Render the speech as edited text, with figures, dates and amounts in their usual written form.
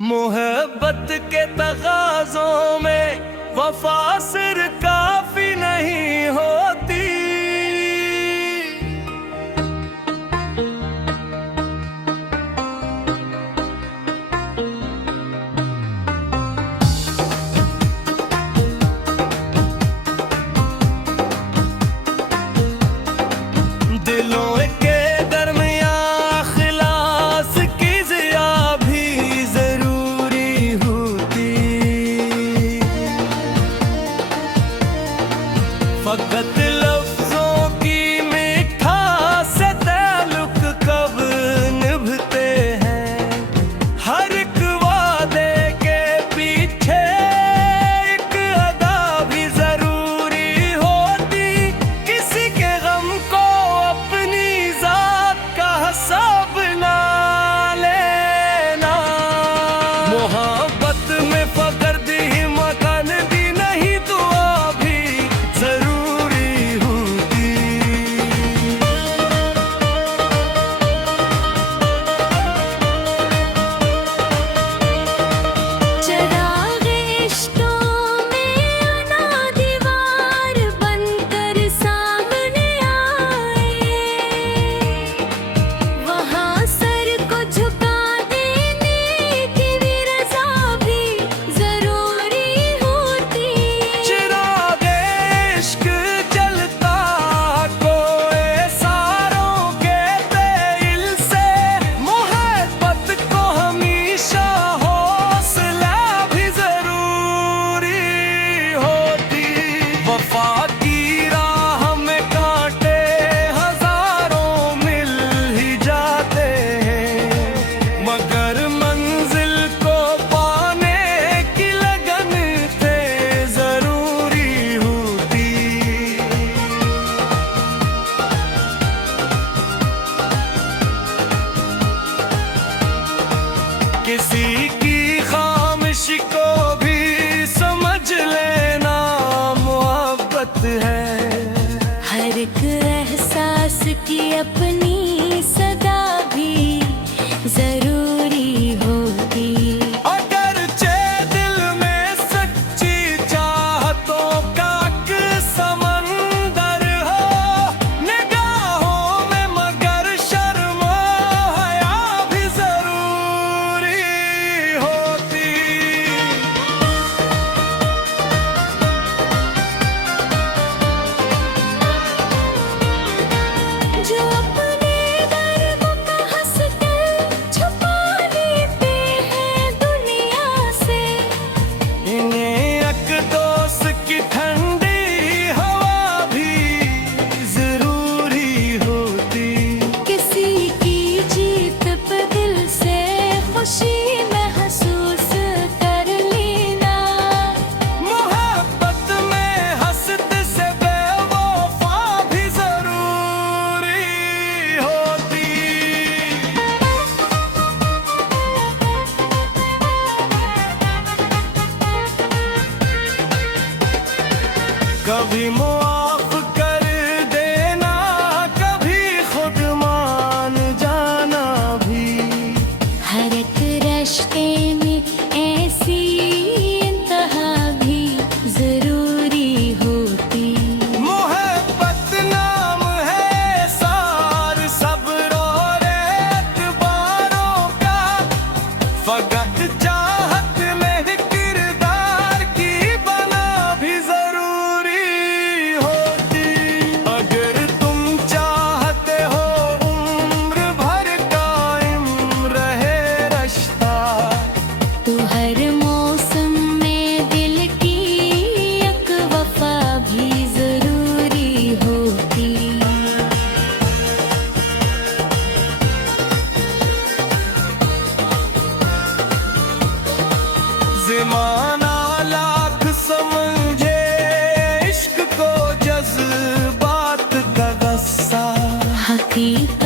मोहब्बत के तगाज़ों में वफा सिर्फ काफी नहीं होती। दिलों के दरमियां खिलास की ज़िया भी ज़रूरी होती। फ़कत लफ्ज़ों की मिठास से ताल्लुक़ कब निभते हैं। हर एक वादे के पीछे एक अदा भी ज़रूरी होती। किसी के गम को अपनी ज़ात का हिसाब ना लेना। मोहब्बत में फ़ख्र दी मकान दी नहीं दुआ भी ज़रूरी होती। चिराग़े इश्क़ों में आना दीवार बनकर सामने आए। वहाँ सर को झुका देने की भी रज़ा भी ज़रूरी होती। चिराग़े इश्क़ जलता कोए सारों के दिल से। मोहब्बत को हमेशा हौसला भी ज़रूरी होती। वफ़ा की राह में कांटे हज़ारों मिल ही जाते हैं, मगर मंजिल को पाने की लगन थे ज़रूरी होती। किसी की खामोश को भी समझ लेना मोहब्बत है। हर एक एहसास की अपनी सदा भी ज़रूरी होती। अगरचे दिल में सच्ची चाहतों का एक समंदर हो, निगाहों में मगर शर्म हया भी ज़रूरी होती। जो अपने दर्द का हंसकर छुपा लेते हैं दुनिया से। इन्हें एक दोस्त की ठंडी हवा भी ज़रूरी होती। किसी की जीत पे दिल से खुशी महसूस कर लेना। मोहब्बत में हसद से बेवफा भी ज़रूरी होती। कभी मुआफ कर देना, कभी खुद मान जाना भी। हर एक रिश्ते में ऐसी इंतहा भी ज़रूरी होती। मोहब्बत नाम है सार सब्र और एतबारों का। फ़कत चाहत में किरदार की बना भी ज़रूरी होती। अगर तुम चाहते हो उम्र भर कायम रहे रिश्ता, तो हर मौसम में दिल की एक वफा भी ज़रूरी होती। ज़माना लाख समझे इश्क को जज्बात का गस्सा। हकीकत